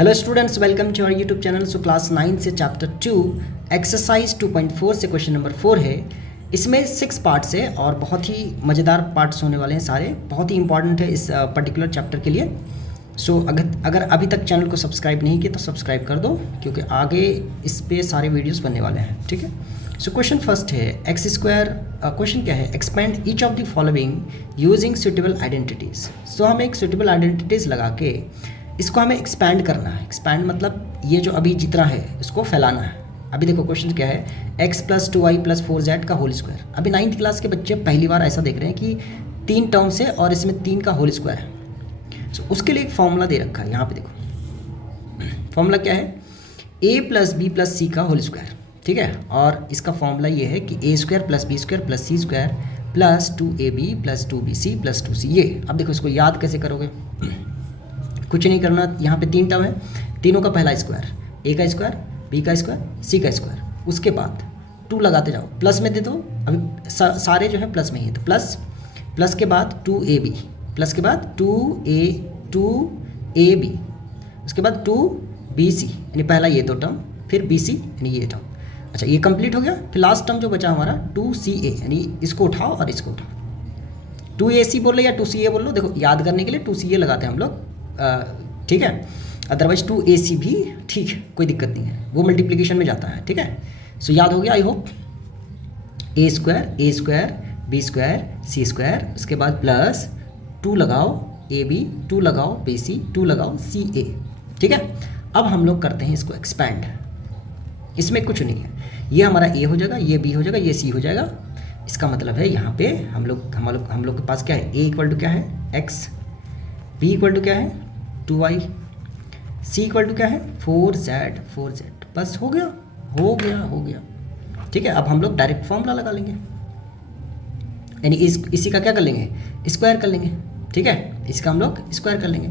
Hello students, welcome to our YouTube channel. So class 9 से chapter 2 exercise 2.4 से question number 4 है। इसमें 6 parts है और बहुत ही मज़ेदार पार्ट्स होने वाले हैं, सारे बहुत ही इंपॉर्टेंट है इस पर्टिकुलर चैप्टर के लिए। सो अगर अभी तक चैनल को सब्सक्राइब नहीं किया तो सब्सक्राइब कर दो, क्योंकि आगे इस पे सारे वीडियोज़ बनने वाले हैं। ठीक है, सो क्वेश्चन फर्स्ट है एक्स स्क्वायर। क्वेश्चन क्या है, expand each of the following using suitable identities. So हमें एक सुटेबल आइडेंटिटीज़ लगा के इसको हमें एक्सपैंड करना है। एक्सपैंड मतलब ये जो अभी जितना है इसको फैलाना है। अभी देखो क्वेश्चन क्या है, x + 2y + 4z का होल स्क्वायर। अभी 9th क्लास के बच्चे पहली बार ऐसा देख रहे हैं कि 3 टर्म्स है और इसमें 3 का होल स्क्वायर है। सो उसके लिए एक फॉर्मूला दे रखा है, यहाँ पे देखो फॉर्मूला क्या है, a + b + c का होल स्क्वायर। ठीक है, और इसका फॉर्मूला ये है कि a² + b² + c² + 2ab + 2bc + 2c। ये अब देखो इसको याद कैसे करोगे, कुछ नहीं करना। यहाँ पे 3 टर्म है, तीनों का पहला स्क्वायर, a का स्क्वायर, b का स्क्वायर, c का स्क्वायर। उसके बाद 2 लगाते जाओ, प्लस में दे दो। अभी सारे जो है प्लस में ही है, तो प्लस के बाद 2ab, प्लस के बाद 2ab, उसके बाद 2bc, यानी पहला ये दो टर्म, फिर bc यानी ये टर्म। अच्छा, ये कंप्लीट हो गया। फिर लास्ट टर्म जो बचा हमारा 2ca, यानी इसको उठाओ और इसको उठाओ। 2ac बोल लो या 2ca बोल लो, देखो याद करने के लिए 2ca लगाते हैं हम लोग। ठीक है, अदरवाइज 2ac भी ठीक है, कोई दिक्कत नहीं है, वो मल्टीप्लिकेशन में जाता है। ठीक है, सो याद हो गया I hope. a² b², c², उसके बाद प्लस 2 लगाओ ab, 2 लगाओ bc, 2 लगाओ ca। ठीक है, अब हम लोग करते हैं इसको एक्सपैंड। इसमें कुछ नहीं है, ये हमारा a हो जाएगा, ये b हो जाएगा, ये c हो जाएगा। इसका मतलब है यहाँ पे हम लोग के पास क्या है, a = क्या है x, b = क्या है 2y, c = क्या है 4z। बस हो गया। ठीक है, अब हम लोग डायरेक्ट फॉर्मूला लगा लेंगे, यानी इसी का क्या कर लेंगे, स्क्वायर कर लेंगे। ठीक है, इसका हम लोग स्क्वायर कर लेंगे,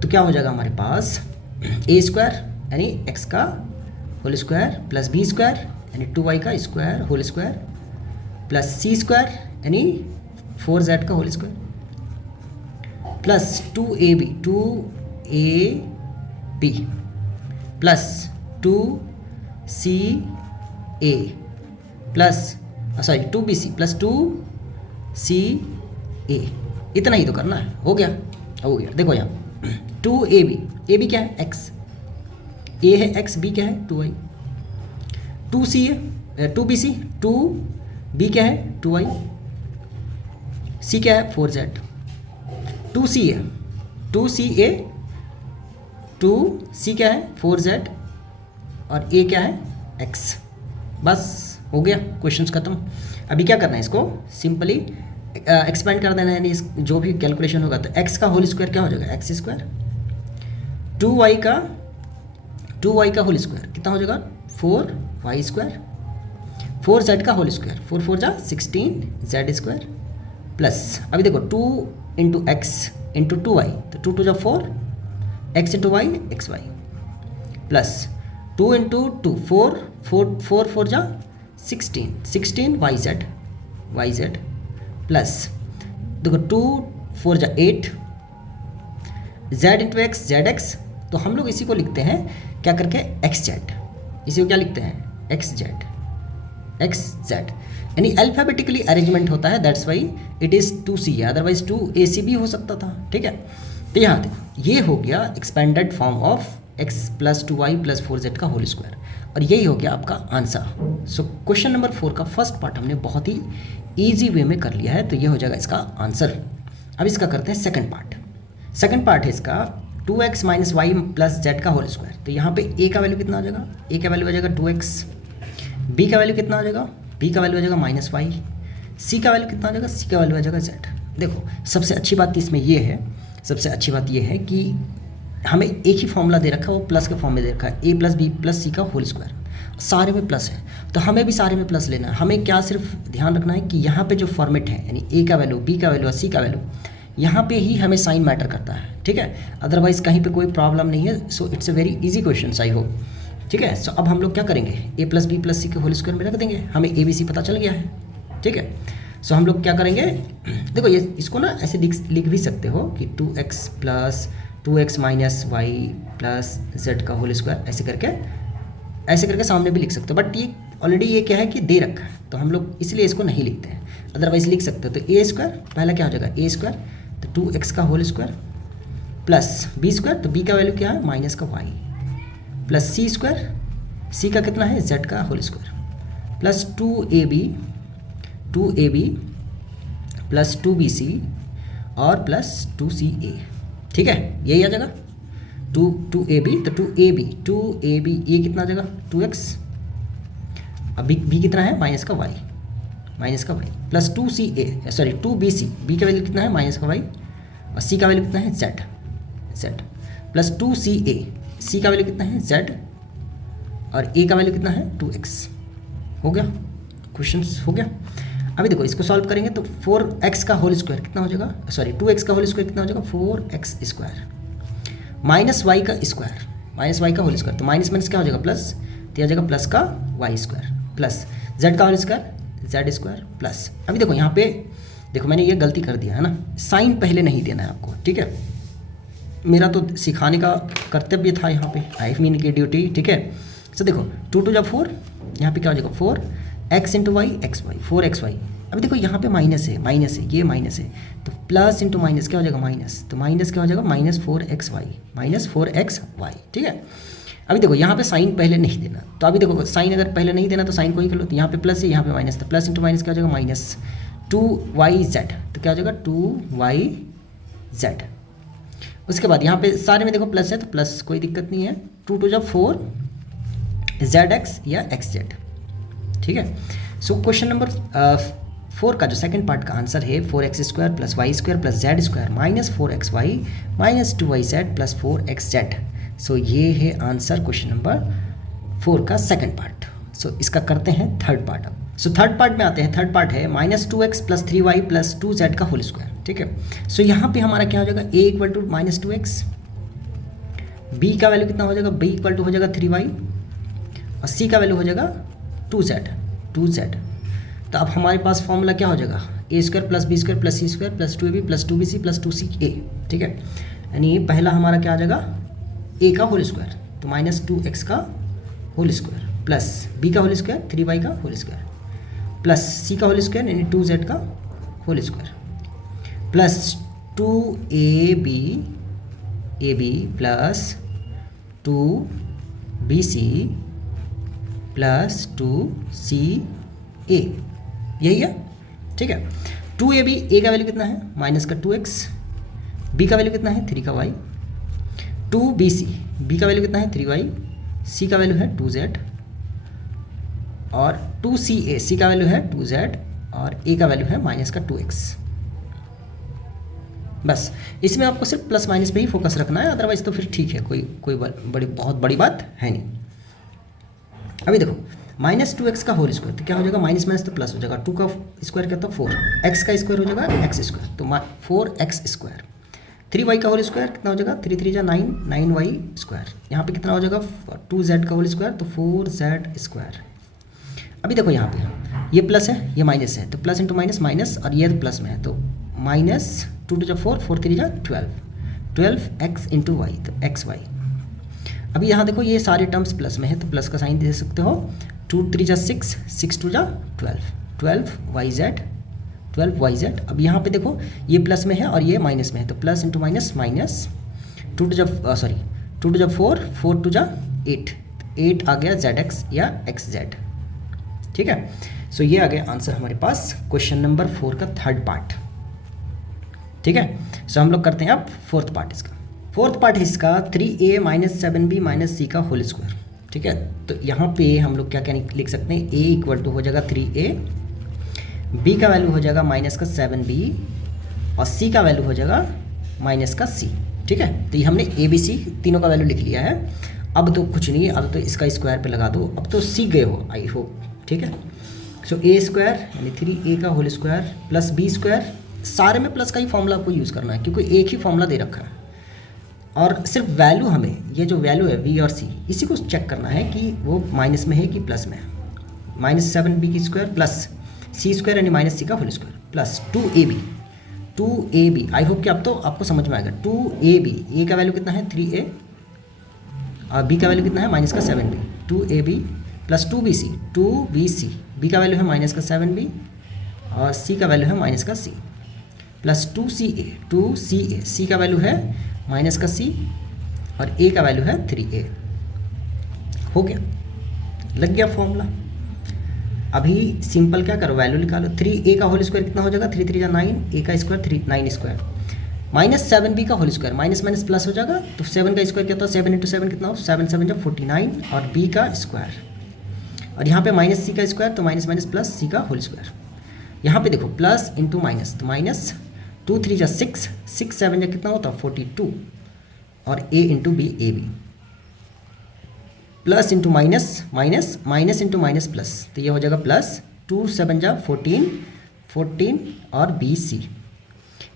तो क्या हो जाएगा हमारे पास a² यानी x का होल स्क्वायर + b² यानी 2y का स्क्वायर होल स्क्वायर + c² यानी 4z का whole square + 2ab + 2ca + 2bc + 2ca। इतना ही तो करना है, हो गया। देखो यहाँ 2ab क्या है x, a है x, b क्या है 2y, 2bc 2b क्या है 2y, c क्या है 4z, 2ca 2c क्या है 4z और a क्या है x। बस हो गया, क्वेश्चंस खत्म। अभी क्या करना है, इसको सिंपली एक्सपेंड कर देना है, यानी जो भी कैलकुलेशन होगा तो x का होल स्क्वायर क्या हो जाएगा x², 2y का होल स्क्वायर कितना हो जाएगा 4y², 4z का होल स्क्वायर 4 4 जा 16z² प्लस, अभी देखो 2 × x × 2y, तो 2 2 जा 4, x × y xy प्लस 2 × 2 4 4 जा 16 yz प्लस देखो 2 4 जा 8 z × x zx। तो हम लोग इसी को लिखते हैं क्या करके xz, इसी को क्या लिखते हैं xz, यानी अल्फ़ाबेटिकली अरेंजमेंट होता है, that's why it is 2c, otherwise 2ac भी हो सकता था। ठीक है, तो यहाँ देखो ये हो गया expanded form of x + 2y + 4z का होल स्क्वायर, और यही हो गया आपका आंसर। सो क्वेश्चन नंबर 4 का फर्स्ट पार्ट हमने बहुत ही ईजी वे में कर लिया है, तो ये हो जाएगा इसका आंसर। अब इसका करते हैं सेकंड पार्ट है इसका 2x - y + z का होल स्क्वायर। तो यहाँ पे a का वैल्यू कितना आ जाएगा, a का वैल्यू आ जाएगा 2x, b का वैल्यू कितना आ जाएगा, b का वैल्यू आ जाएगा -y, c का वैल्यू कितना आ जाएगा, c का वैल्यू आ जाएगा z। देखो सबसे अच्छी बात इसमें ये है कि हमें एक ही फॉर्मूला दे रखा है, वो प्लस के फॉर्म में दे रखा है, a + b + c का होल स्क्वायर, सारे में प्लस है, तो हमें भी सारे में प्लस लेना है। हमें क्या सिर्फ ध्यान रखना है कि यहाँ पे जो फॉर्मेट है, यानी a का वैल्यू, b का वैल्यू और c का वैल्यू, यहाँ पे ही हमें साइन मैटर करता है। ठीक है, अदरवाइज कहीं पे कोई प्रॉब्लम नहीं है। So it's a very easy question, I hope. ठीक है, सो अब हम लोग क्या करेंगे, a + b + c के होल स्क्वायर में रख देंगे, हमें abc पता चल गया है। ठीक है, सो हम लोग क्या करेंगे, देखो ये इसको ना ऐसे लिख भी सकते हो कि 2x + 2x minus Y plus Z का होल स्क्वायर, ऐसे करके सामने भी लिख सकते हो, बट ये ऑलरेडी ये क्या है कि दे रखा है तो हम लोग इसलिए इसको नहीं लिखते हैं, अदरवाइज लिख सकते हो। तो ए स्क्वायर पहला क्या हो जाएगा ए स्क्वायर, तो 2x का whole square plus B square, तो बी का वैल्यू क्या है माइनस का Y, plus C square, C का कितना है जेड का whole square, plus 2ab plus 2bc और प्लस 2ca, ठीक है यही आ जाएगा 2ab, तो 2ab ये कितना आ जाएगा 2x, अब b कितना है माइनस का y plus 2ca sorry 2bc, b का वैल्यू कितना है माइनस का y और c का वैल्यू कितना है z प्लस 2ca, c का वैल्यू कितना है z और a का वैल्यू कितना है 2x। हो गया, क्वेश्चन हो गया। अभी देखो इसको सॉल्व करेंगे तो 4x का होल स्क्वायर कितना हो जाएगा, सॉरी 2x का होल स्क्वायर कितना हो जाएगा 4x स्क्वायर माइनस y का स्क्वायर, माइनस y का होल स्क्वायर, तो माइनस माइनस क्या हो जाएगा प्लस, तो आ जाएगा प्लस का y स्क्वायर प्लस z का whole square z square plus, अभी देखो यहाँ पे देखो मैंने ये गलती कर दिया है ना, साइन पहले नहीं देना है आपको, ठीक है मेरा तो सिखाने का कर्तव्य था यहाँ पे, आई मीन की ड्यूटी, ठीक है। तो देखो 2 2 जा 4, यहाँ पे क्या हो जाएगा 4x into Y X Y 4xy, अभी देखो यहाँ पे माइनस है ये माइनस है, तो प्लस इंटू माइनस क्या हो जाएगा माइनस, तो माइनस क्या हो जाएगा -4xy, ठीक है। अभी देखो यहाँ पे साइन पहले नहीं देना, तो अभी देखो साइन अगर पहले नहीं देना तो साइन को ही कर लो, तो यहाँ पे प्लस है यहाँ पे माइनस, तो प्लस इंटू माइनस क्या हो जाएगा -2yz, तो क्या हो जाएगा 2yz। उसके बाद यहाँ पे सारे में देखो प्लस है तो प्लस कोई दिक्कत नहीं है, 2 2 जा 4 zx या xz, ठीक है। सो क्वेश्चन नंबर 4 का जो सेकंड पार्ट का आंसर है 4x square plus Y square plus Z square minus 4xy minus 2yz plus 4xz। So ये है आंसर क्वेश्चन नंबर 4 का सेकंड पार्ट। सो इसका करते हैं थर्ड पार्ट अब। सो थर्ड पार्ट में आते हैं, थर्ड पार्ट है -2x plus 3y plus 2z का होल स्क्वायर, ठीक है। सो यहाँ पे हमारा क्या हो जाएगा a equal to -2x, b का वैल्यू कितना हो जाएगा b इक्वल टू हो जाएगा 3y और c का वैल्यू हो जाएगा 2z। तो अब हमारे पास फॉर्मूला क्या हो जाएगा a square plus B square plus C square plus 2ab plus 2bc plus 2ca, ठीक है। यानी पहला हमारा क्या आ जाएगा a का होल स्क्वायर तो -2x का होल स्क्वायर प्लस b का होल स्क्वायर 3y का होल स्क्वायर प्लस c का होल स्क्वायर यानी 2z का whole square plus 2ab plus 2bc plus 2ca, यही है, ठीक है। 2ab a का वैल्यू कितना है माइनस का 2x, b का वैल्यू कितना है 3 का y, 2bc b का वैल्यू कितना है 3y, c का वैल्यू है 2z और 2ca c का वैल्यू है 2z और a का वैल्यू है माइनस का 2x। बस इसमें आपको सिर्फ प्लस माइनस पे ही फोकस रखना है, अदरवाइज तो फिर ठीक है, कोई बहुत बड़ी बात है नहीं। अभी देखो -2x का होल स्क्वायर तो क्या हो जाएगा माइनस माइनस तो प्लस हो जाएगा, 2 का स्क्वायर क्या था 4, x का स्क्वायर हो जाएगा x स्क्वायर तो 4x स्क्वायर, 3y का होल स्क्वायर कितना हो जाएगा 3 3 जा 9 9y स्क्वायर, यहाँ पे कितना हो जाएगा 2z का होल स्क्वायर तो 4z स्क्वायर। अभी देखो यहाँ पे ये प्लस है ये माइनस है तो प्लस इंटू माइनस माइनस और ये प्लस में है तो -2 2 जा 4 4 3 जा 12x इंटू वाई तो xy। अभी यहाँ देखो ये सारे टर्म्स प्लस में है तो प्लस का साइन दे सकते हो, 2 3 जा 6 6 2 जा 12yz। अब यहाँ पे देखो ये प्लस में है और ये माइनस में है तो प्लस इंटू माइनस माइनस 2 2 जा 4 4 2 जा 8 आ गया zx या xz, ठीक है। सो ये आ गया आंसर हमारे पास क्वेश्चन नंबर 4 का थर्ड पार्ट, ठीक है। सो हम लोग करते हैं अब फोर्थ पार्ट इसका। फोर्थ पार्ट है इसका 3a minus 7b minus c का होल स्क्वायर, ठीक है। तो यहाँ पे हम लोग क्या क्या लिख सकते हैं, a इक्वल टू हो जाएगा 3a, b का वैल्यू हो जाएगा माइनस का 7b और c का वैल्यू हो जाएगा माइनस का c, ठीक है। तो ये हमने a b c तीनों का वैल्यू लिख लिया है। अब तो कुछ नहीं है, अब तो इसका स्क्वायर पे लगा दो, अब तो सीख गए हो आई होप, ठीक है। सो a स्क्वायर यानी 3a का whole square plus b square, सारे में प्लस का ही फॉर्मूला आपको यूज़ करना है क्योंकि एक ही फॉर्मूला दे रखा है और सिर्फ वैल्यू हमें ये जो वैल्यू है v और c इसी को चेक करना है कि वो माइनस में है कि प्लस में है। -7b की स्क्वायर प्लस c स्क्वायर यानी -c का whole square plus 2ab 2ab, I hope कि अब तो आपको समझ में आएगा। 2ab, ए का वैल्यू कितना है 3a और बी का वैल्यू कितना है माइनस का 7b। 2ab plus 2bc, 2bc, B का वैल्यू है माइनस का 7b और सी का वैल्यू है माइनस का c, प्लस 2ca, सी का वैल्यू है माइनस का c और ए का वैल्यू है 3a। हो गया, लग गया फॉर्मूला। अभी सिंपल क्या करो, वैल्यू निकालो। 3a का होल स्क्वायर कितना हो जाएगा, 3 3 जा 9, a का स्क्वायर 9 स्क्वायर, माइनस 7b का whole square, minus minus plus हो जाएगा, तो 7 का स्क्वायर क्या होता है, 7 इंटू 7 कितना हो, 7 7 जा 49 और b का स्क्वायर, और यहाँ पे माइनस c का स्क्वायर, तो माइनस माइनस प्लस c का होल स्क्वायर। यहाँ पे देखो प्लस इंटू माइनस, तो माइनस 2 3 जा 6, 6 7 जा कितना होता है 42 और a into B A B, plus into minus, minus minus into minus plus, तो ये हो जाएगा प्लस 2 7 जा 14 14 और बी सी।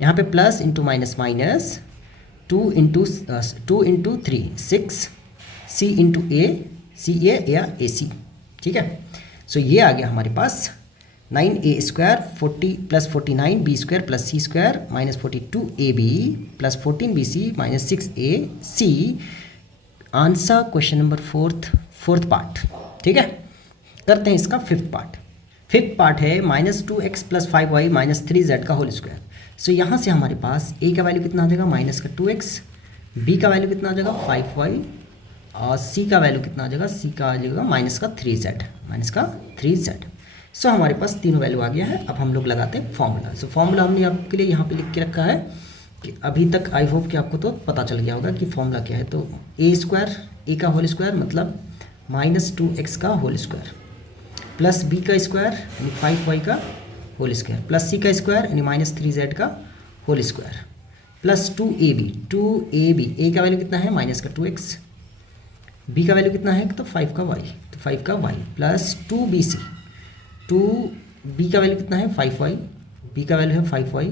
यहाँ पे plus into minus minus 2 into 3 6, C into A, C A या ए सी, ठीक है। सो ये आ गया हमारे पास 9a square 40 plus 49 B square plus C square minus 42ab plus 14bc minus 6ac। Answer question number fourth part, ठीक है। करते हैं इसका फिफ्थ पार्ट है -2x plus 5y minus 3z का होल स्क्वायर। सो यहाँ से हमारे पास a का वैल्यू कितना आ जाएगा माइनस का 2x, b का वैल्यू कितना आ जाएगा 5y और c का वैल्यू कितना आ जाएगा, c का आ जाएगा माइनस का 3z। सो हमारे पास तीनों वैल्यू आ गया है। अब हम लोग लगाते हैं फॉर्मूला। सो फॉर्मूला हमने आपके लिए यहाँ पे लिख के रखा है कि अभी तक आई होप कि आपको तो पता चल गया होगा कि फॉर्मूला क्या है। तो ए स्क्वायर, ए का होल स्क्वायर मतलब -2x का होल स्क्वायर प्लस बी का स्क्वायर यानी 5y का होल स्क्वायर प्लस सी का स्क्वायर यानी -3z का होल स्क्वायर प्लस 2ab, ए का वैल्यू कितना है माइनस का 2x, बी का वैल्यू कितना है तो 5 का y, तो 5 का y प्लस 2bc, 2b का वैल्यू कितना है 5y, b का वैल्यू है 5y,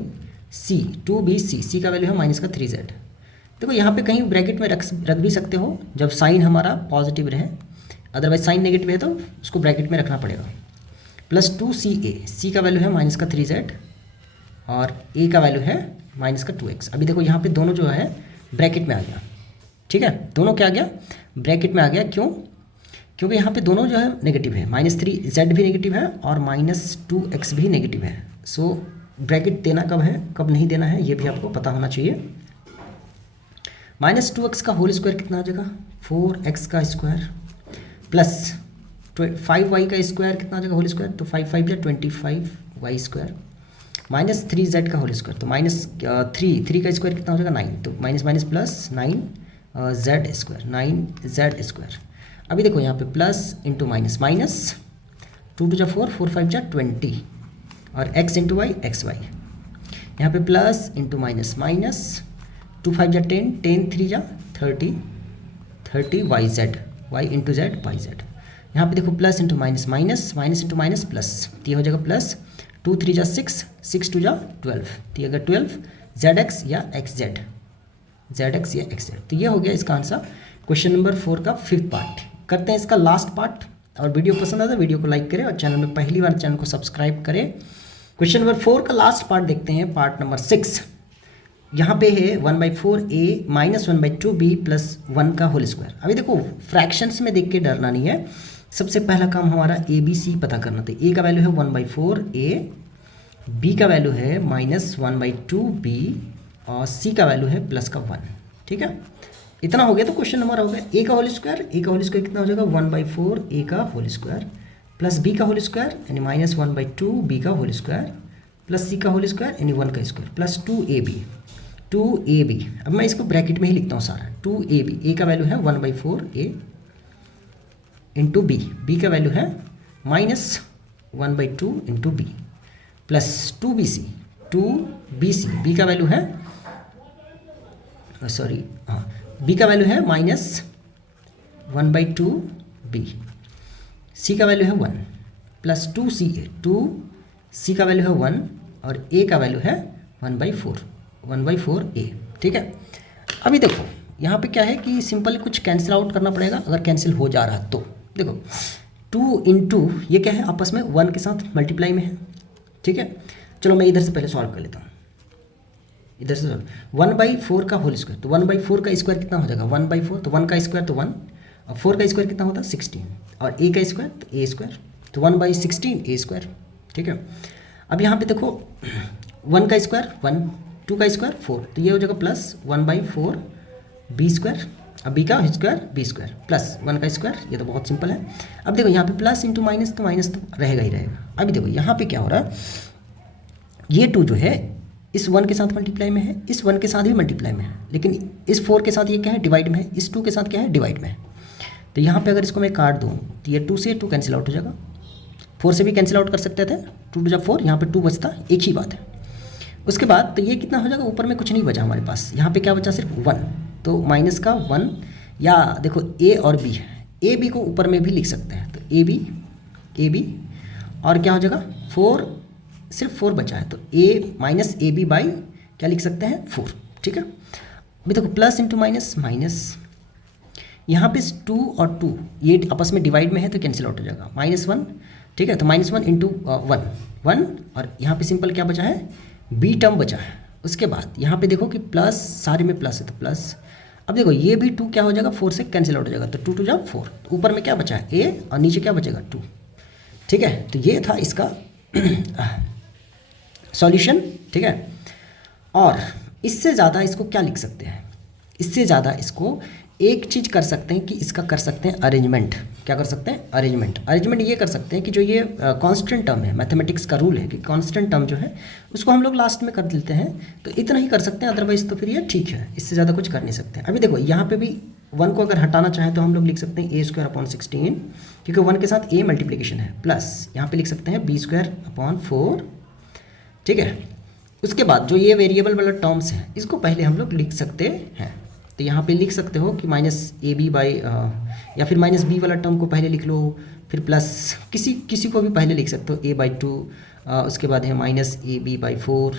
c 2bc, c का वैल्यू है माइनस का 3z। देखो यहाँ पे कहीं ब्रैकेट में रख भी सकते हो जब साइन हमारा पॉजिटिव रहे, अदरवाइज साइन नेगेटिव है तो उसको ब्रैकेट में रखना पड़ेगा। प्लस 2ca, c का वैल्यू है माइनस का 3z और a का वैल्यू है माइनस का 2x। अभी देखो यहाँ पे दोनों जो है ब्रैकेट में आ गया, ठीक है, दोनों क्या आ गया ब्रैकेट में आ गया। क्यों? क्योंकि यहाँ पे दोनों जो है नेगेटिव है, -3z भी नेगेटिव है और -2x भी नेगेटिव है। सो ब्रैकेट देना कब है कब नहीं देना है ये भी आपको पता होना चाहिए। -2x का होल स्क्वायर कितना आ जाएगा 4x का स्क्वायर प्लस 5y का स्क्वायर कितना आ जाएगा होल स्क्वायर, तो 5 5 या 25y स्क्वायर माइनस 3z का होल स्क्वायर, तो -3 का स्क्वायर कितना हो जाएगा 9, तो minus minus plus 9z square. अभी देखो यहाँ पे प्लस इंटू माइनस, माइनस 2 2 जा 4, 4 5 जा 20 और x into Y X Y. यहाँ पे प्लस इंटू माइनस, माइनस 2 5 जा 10, 10 3 जा 30, 30 y into Z Y Z. यहाँ पे देखो plus into minus, minus minus into minus plus, तो ये हो जाएगा प्लस 2 3 जा 6, 6 2 जा 12, तो ये अगर 12 zx या xz, zx या xz। तो ये हो गया इसका आंसर क्वेश्चन नंबर 4 का फिफ्थ पार्ट। करते हैं इसका लास्ट पार्ट। और वीडियो पसंद आता है वीडियो को लाइक करें और चैनल में पहली बार चैनल को सब्सक्राइब करें। क्वेश्चन नंबर 4 का लास्ट पार्ट देखते हैं, पार्ट नंबर 6। यहाँ पे है 1/4a माइनस 1/2b प्लस 1 का होल स्क्वायर। अभी देखो फ्रैक्शंस में देख के डरना नहीं है, सबसे पहला काम हमारा ए बी सी पता करना था। ए का वैल्यू है 1/4a, बी का वैल्यू है -1/2b और सी का वैल्यू है प्लस का 1, ठीक है। इतना हो गया तो क्वेश्चन हमारा हो गया ए का होल स्क्वायर। ए का होल स्क्वायर कितना हो जाएगा 1/4a का होल स्क्वायर प्लस बी का होल स्क्वायर यानी -1/2b का होल स्क्वायर प्लस सी का होल स्क्वायर यानी 1 का स्क्वायर प्लस 2ab। अब मैं इसको ब्रैकेट में ही लिखता हूँ सारा। 2ab, ए का वैल्यू है 1/4a इंटू बी का वैल्यू है -1/2 into B plus 2bc, B का वैल्यू है बी का वैल्यू है -1/2b, सी का वैल्यू है 1 प्लस 2c का वैल्यू है 1 और ए का वैल्यू है 1/4a, ठीक है। अभी देखो यहाँ पे क्या है कि सिंपल कुछ कैंसिल आउट करना पड़ेगा, अगर कैंसिल हो जा रहा है तो देखो 2 इंटू ये क्या है आपस में 1 के साथ मल्टीप्लाई में है, ठीक है। चलो मैं इधर से पहले सॉल्व कर लेता हूँ। इधर से 1/4 का होल स्क्वायर, तो 1/4 का स्क्वायर कितना हो जाएगा 1/4, तो 1 का स्क्वायर तो 1, और 4 का स्क्वायर कितना होता है 16, और a का स्क्वायर तो a स्क्वायर, तो 1/16 a स्क्वायर। ठीक है, अब यहाँ पे देखो 1 का स्क्वायर 1, 2 का स्क्वायर 4, तो ये हो जाएगा प्लस 1/4 b स्क्वायर, अब b का स्क्वायर b स्क्वायर प्लस 1 का स्क्वायर, ये तो बहुत सिंपल है। अब देखो यहाँ पे प्लस इंटू माइनस, तो माइनस तो रहेगा ही रहेगा। अभी देखो यहाँ पे क्या हो रहा है, ये 2 जो है इस 1 के साथ मल्टीप्लाई में है, इस 1 के साथ भी मल्टीप्लाई में है, लेकिन इस 4 के साथ ये क्या है डिवाइड में है, इस 2 के साथ क्या है डिवाइड में है। तो यहाँ पे अगर इसको मैं काट दूँ तो ये 2 से 2 कैंसिल आउट हो जाएगा, 4 से भी कैंसिल आउट कर सकते थे, 2 जब 4, यहाँ पे 2 बचता, एक ही बात है। उसके बाद तो ये कितना हो जाएगा, ऊपर में कुछ नहीं बचा हमारे पास, यहाँ पे क्या बचा सिर्फ 1, तो माइनस का 1, या देखो a और b है, ए बी को ऊपर में भी लिख सकते हैं, तो ए बी और क्या हो जाएगा 4, सिर्फ 4 बचा है, तो a minus A B by क्या लिख सकते हैं 4। ठीक है, अभी देखो प्लस इंटू माइनस माइनस, यहाँ पे 2 और 2 ये आपस में डिवाइड में है तो कैंसिल आउट हो जाएगा, -1। ठीक है, तो -1 इंटू 1, और यहाँ पे सिंपल क्या बचा है b टर्म बचा है। उसके बाद यहाँ पे देखो कि प्लस, सारे में प्लस है तो प्लस, अब देखो ये भी 2 क्या हो जाएगा 4 से कैंसिल आउट हो जाएगा, तो 2 2 जा 4, तो ऊपर में क्या बचा है a और नीचे क्या बचेगा 2। ठीक है, तो ये था इसका सॉल्यूशन। ठीक है, और इससे ज़्यादा इसको क्या लिख सकते हैं, इससे ज़्यादा इसको एक चीज़ कर सकते हैं कि इसका कर सकते हैं अरेंजमेंट। क्या कर सकते हैं अरेंजमेंट ये कर सकते हैं कि जो ये कांस्टेंट टर्म है, मैथमेटिक्स का रूल है कि कांस्टेंट टर्म जो है उसको हम लोग लास्ट में कर देते हैं, तो इतना ही कर सकते हैं, अदरवाइज तो फिर ये ठीक है, इससे ज़्यादा कुछ कर नहीं सकते। अभी देखो यहाँ पे भी 1 को अगर हटाना चाहें तो हम लोग लिख सकते हैं a²/16, क्योंकि 1 के साथ a मल्टीप्लिकेशन है, प्लस यहाँ पे लिख सकते हैं b²/4। ठीक है, उसके बाद जो ये वेरिएबल वाला टर्म्स है इसको पहले हम लोग लिख सकते हैं, तो यहाँ पे लिख सकते हो कि -ab/, या फिर -b वाला टर्म को पहले लिख लो, फिर प्लस किसी को भी पहले लिख सकते हो a/2, उसके बाद है -ab/4,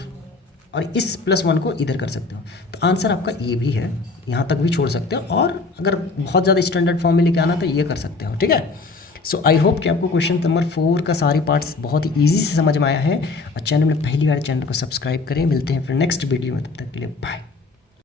और इस +1 को इधर कर सकते हो। तो आंसर आपका ये भी है, यहाँ तक भी छोड़ सकते हो, और अगर बहुत ज़्यादा स्टैंडर्ड फॉर्म में लेके आना तो ये कर सकते हो। ठीक है, सो आई होप कि आपको क्वेश्चन नंबर 4 का सारे पार्ट्स बहुत ही ईजी से समझ में आया है, और चैनल में पहली बार चैनल को सब्सक्राइब करें। मिलते हैं फिर नेक्स्ट वीडियो में, तब तक के लिए बाय।